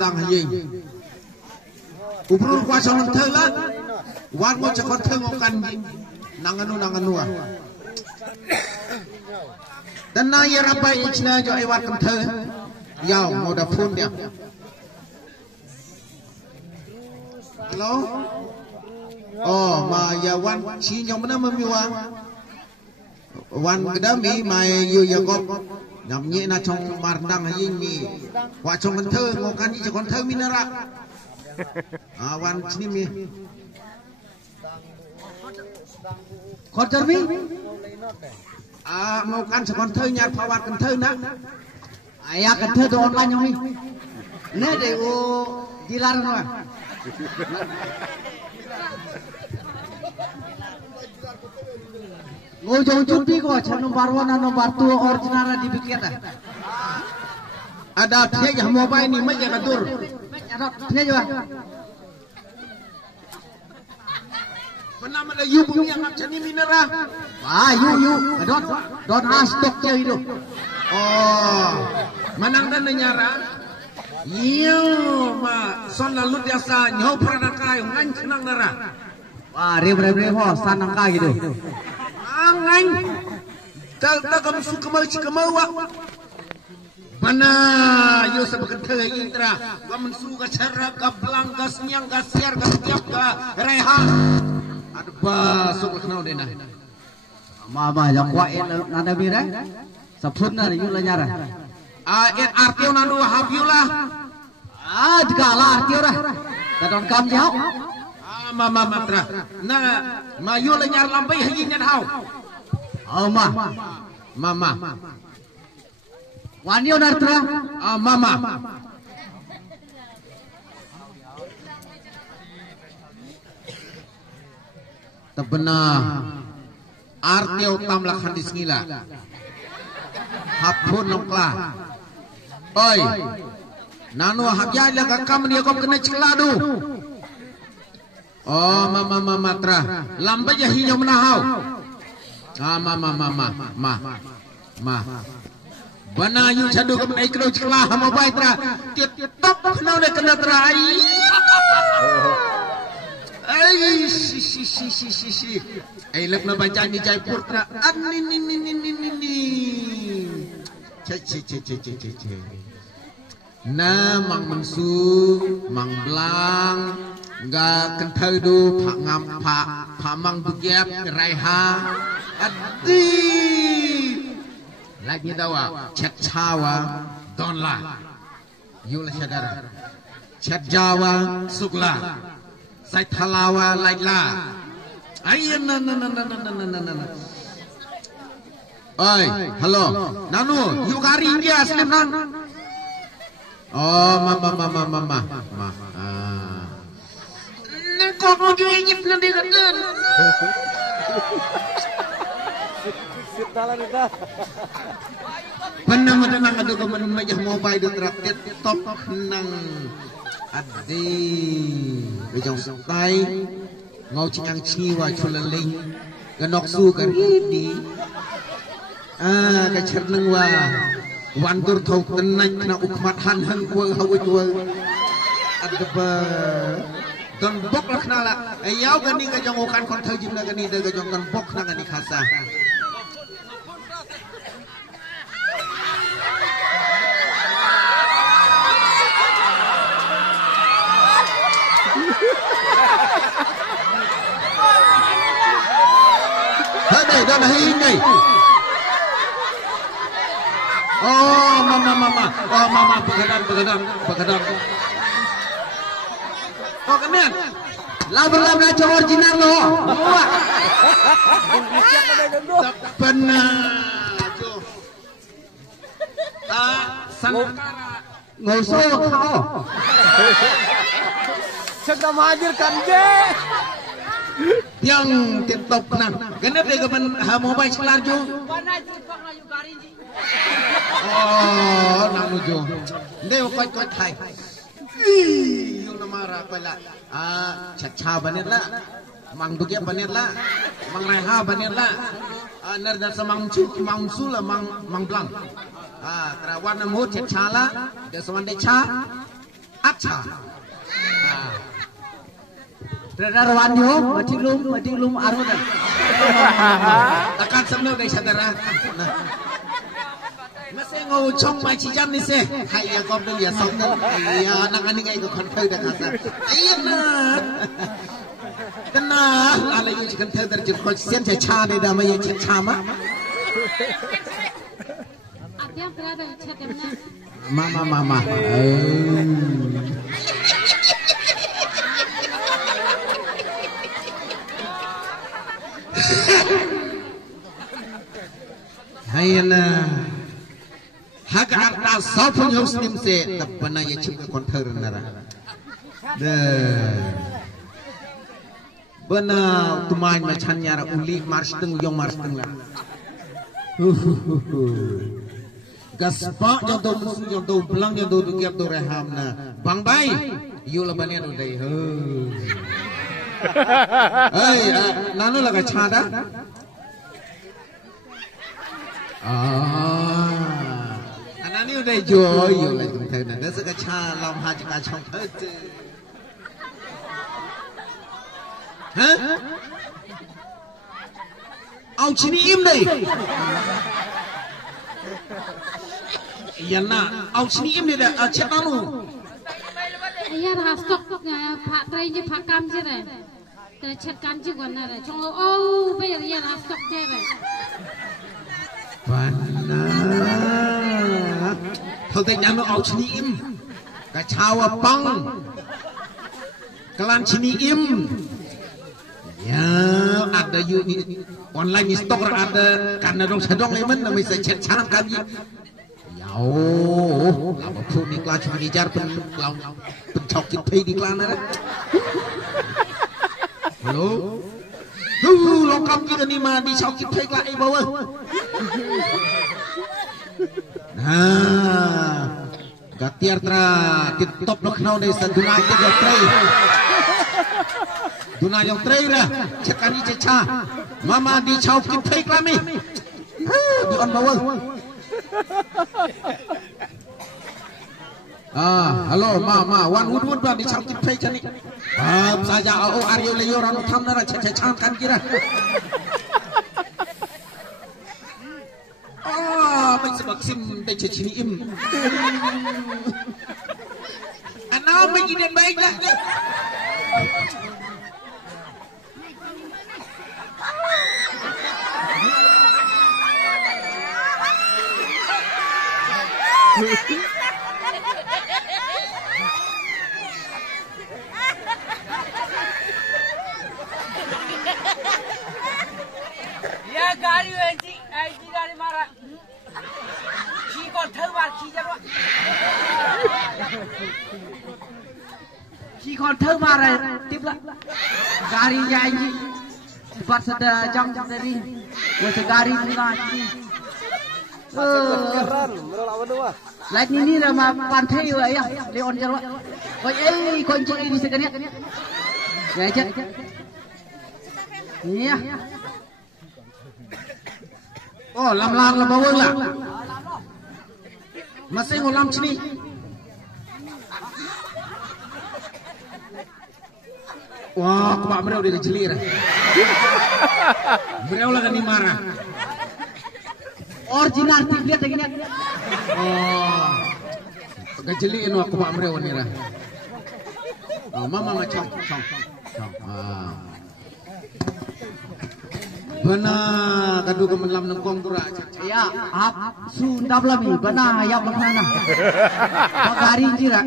dang haying ubrul kwa chong thơ la wan mo chakon thơ ngokan nanganu dan na ya rabai ichna jo ai wat kam thơ yaw mo da phun dia hello oh ma ya wan chi nyong mana mamiwa wan kedami mai yu ya kop nhầm nhẹ na trong bàn đăng hay mi qua trong con thơ ngô can chỉ con thơ minera wan sini mi con thơ mi ngô can chỉ con thơ nhạt phá bát con thơ na ayah con thơ đồ online không mi nè để ô đi ra rồi ngô jauh cuti kok, nomor 1 dan nomor 2 original dibikin dah. Ada pihak yang mobile ni macam kadur. Ada pihak juga. Pernah ada you bumi yang macam ni minera. You, don't ask dokter itu. Oh, manang dan nyara. Yo, ma, son lalu biasa nyau pernah kai, ngan senang nara. Wah, rem ho, sanang kai gitu. Angan tak kamu suka mau wak mana yo sebagai thơ intra kamu suka cara ka belang ka senyang ka siar ka setiap ka reha ada basuk kenal dena mama yang kuat nada bira sepuna yu la nyara et artio nandu habiulah juga lah artio dah kadon kam jauh mama matra na mayu la nyar lambai hayin nyan hau mama wanio nartra mama tabena artio tamlah hadis ngila hapun nongkla oi nanu habya laga kam dia kom kena cekladu. Oh mama matra lambai jahinya menahau ma bana yu chadu kam nai kro chla hama bai tra tiet top khnau ne kana tra ai si ai lek na baca ni jai putra an ni che na mang mansu mang blang ga kan thơ du pha ngam pha mang du yep rai ha adi lagi dawa chat chawa don la yul sadara chat jawa sukla sai thalawa laila ai na oi hello nanu you kari india aslim nang oh mama kok mau nyip nanti kan Pernah menang adu ke majah mobile di traktir top nang adi bejong tai ngau ciang ciwa chulaling ganok su karidi ka cherneng wa wandur thau tenai na ukmat han hang kuwe hawe kuwe adba don bok lah nala ayau gani ka jong okan kon thau jimna gani de ka jong kon bok na gani khasa Hadi dah hingai. Oh mama pegadang. Oh kemen. Labra cowok original lo. Benar. Sangkara. Ngusuk kau. Cakap mahirkan je. Yang TikTok nang. Kenapa dia kemen mobile sekelar jo? Oh, nang nuju. Dia koi thai. Yung namara pala. Chacha banit la. Mang dugya banit la. Mang reha banit la. Nerda sa mang sula mang blang. Terawan namut chacha la. Dia sewan de cha. Acha. Rawan yo, mati lum arudan. Akan semua dari saudara. Masih ngau chong mai chi jam ni se. Hai ya kom deng ya song deng. Ya nak ani ngai ko konfai dah kata. Ayah nak. Kenal ala yu chikan thai dar jin ko sian cha cha ni dah mai cha cha ma. Adyam berada di chatnya. Mama. Hayana hak arta sopun muslim se tapana ye chimka konthar nara de bana tuman machan nyara uli marstung yong marstung la gaspa jodo musu jodo belang jodo dukiap do reham na bang bai yu la bania do dei hey nanu laga chada anh ấy đây rồi lại thường thường là nó sẽ cái cha lòng hai chục trong hết hả ông chỉ im đi yên na ông chỉ im đi đã chết nó luôn Ayah rastok pak trai je pak kam je re, tercet kam je guna re, cong oh bayar ayah rastok je re. Benar. Thôi tay nhắm nó chini im. Cả chào băng. Kelan chini im. Ya, ada online ni stok ada karena dong sedong lemen na bisa chat salam kami. Yau, lama pun ni kelas cuma ngejar pencok kita di kelas na. Halo. Lokam kita ni mah di cokit baik lah bawa. Nah, gatiar tra di top nak nau dari seduna kita tray. Duna yang tray dah, cekani ceca. Mama di cokit baik lah mi. Di on bawa. Halo mama, wan wud bah di cokit baik ni. Saja Aryo Leo orang tham nara cecang kan kira. Mai sebab sim dai cecini im. Anau begini baiklah. Ya gari gari marah. Ki kon thơ mar ki jaro. Ki kon thơ mar tiếp lại. Gari dài ni. Buat sada jam tadi. Wes gari ni lah. Light ni ramah pantai ya. Leon jaro. Oi kunci ini sekali. Ya je. Iya. Oh, lam bawa lah. Masih ngulam sini. Wah, kubak mereu dia kejelir. Mereu lah kan ni marah. Original lihat lagi ni. Oh, kejelir ni kubak mereu ni lah. Oh, mama macam. Benar, kadu kemenlam nengkong turak. Ya, ap sundap lami. Benar, ya benar. Pagari jira.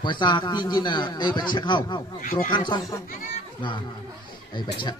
Puasa tinggi na, baca kau, terokan song. Nah, baca.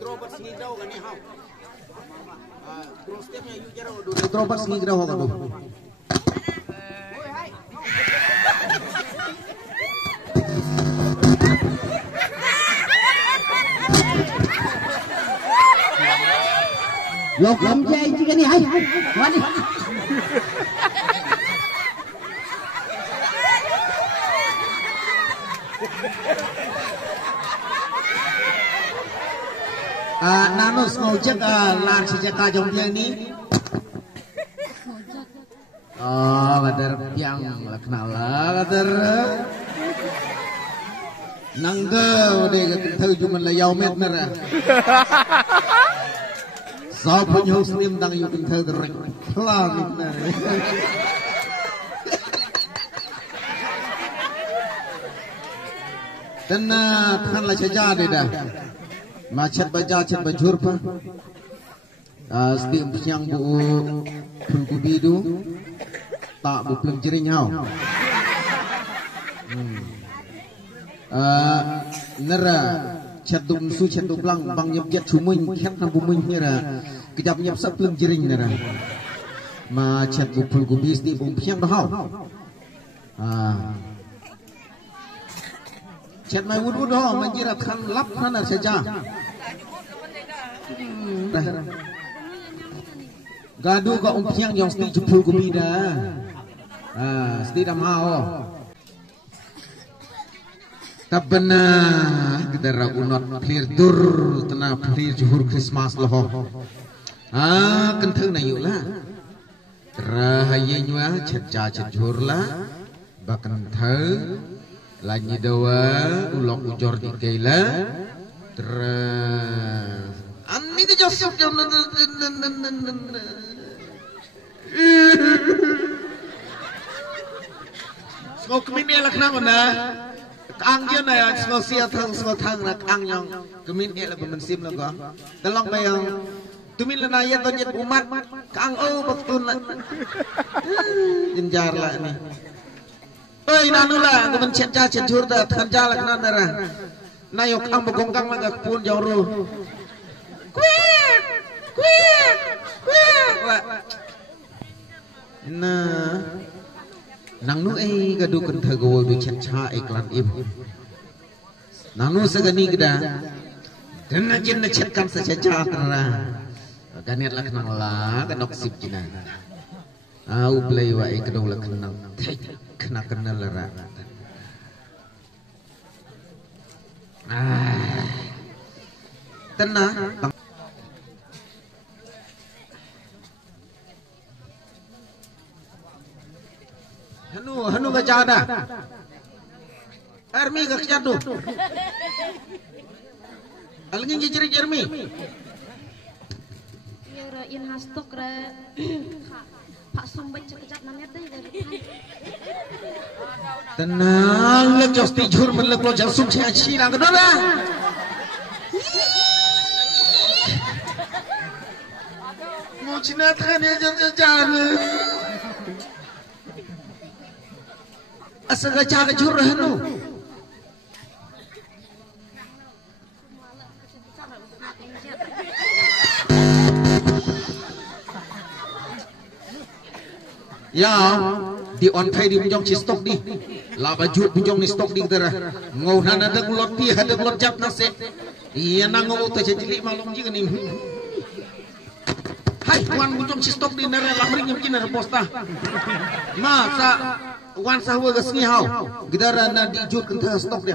Drobat singidraw gani haw. Drop stepnya yu jaro do. Drobat singidraw ho kadu. Lokam jai jika ni hai. Wani. Nanus ngojek lan sejak jom dia ni. Oh, kadar yang kenal lah kadar. Nangga udah tahu cuma layau met merah. Sao punya muslim tang yu tahu terus kelar ni. Dan kan lah saja dah. Macet baca cet bajur pa. Setiap yang bu pulkubidu tak bu pelem jering hau. Nera cedum su cedum lang bang nyep jet cumuin ket na bumuin nera kejap nyep sak pelem jering nera. Macet bu pulkubis di bu piang dah hau. Chat mai wud ho menjirat kan lap sana saja. Gaduh ka umpiang yang sti jepul gumida. Sti dah mau. Tabana kita raunot clear dur tena clear juhur Christmas loh. Kenteng na yuk lah. Rahayanya cetja cetjur lah. Bakan thơ Lanyi dawa ulok ujor di kaila terus ani ke josok jam semua kemin elak nama na kang je na ya semua sia thang nak kang yang kemin elak bermensim lagu dalam bayang tumin lana ya tonjet umat kang betul lah jenjar lah ni. Oi nanula aku mencet jur dah tanja lah kena darah. Nayok ang begongkang lah pun jauh ru. Kuih. Nah, nang nu gaduh kentha gawa du chat iklan ibu. Nang nu segani geda. Dan najin chatkan saja terah. Ganiat lah kenang lah kanok sip jina. Au play wa kedau lah kenang. Kena kenal lara. Tenang. Hanu baca ada. Army ke jatuh. Alingin jejeri Jeremy. Yura in hastok ra. Pak Sumbat sekejap namanya deh dari tenang lek jos tijur melek lo jasum ciaci lah kedua mau cina kan ya jajan asa gaca kejur hanu ya di on pay di bunjong ci stok di la baju bunjong ni stok di dera ngau nana ada gulot ti ada gulot jap nase iya nang ngau ta jeli malum ji ni hai wan bunjong ci stok di nere la ring nyem nere posta ma sa wan sa wa gasni hau gidara na di jut kenta stok dia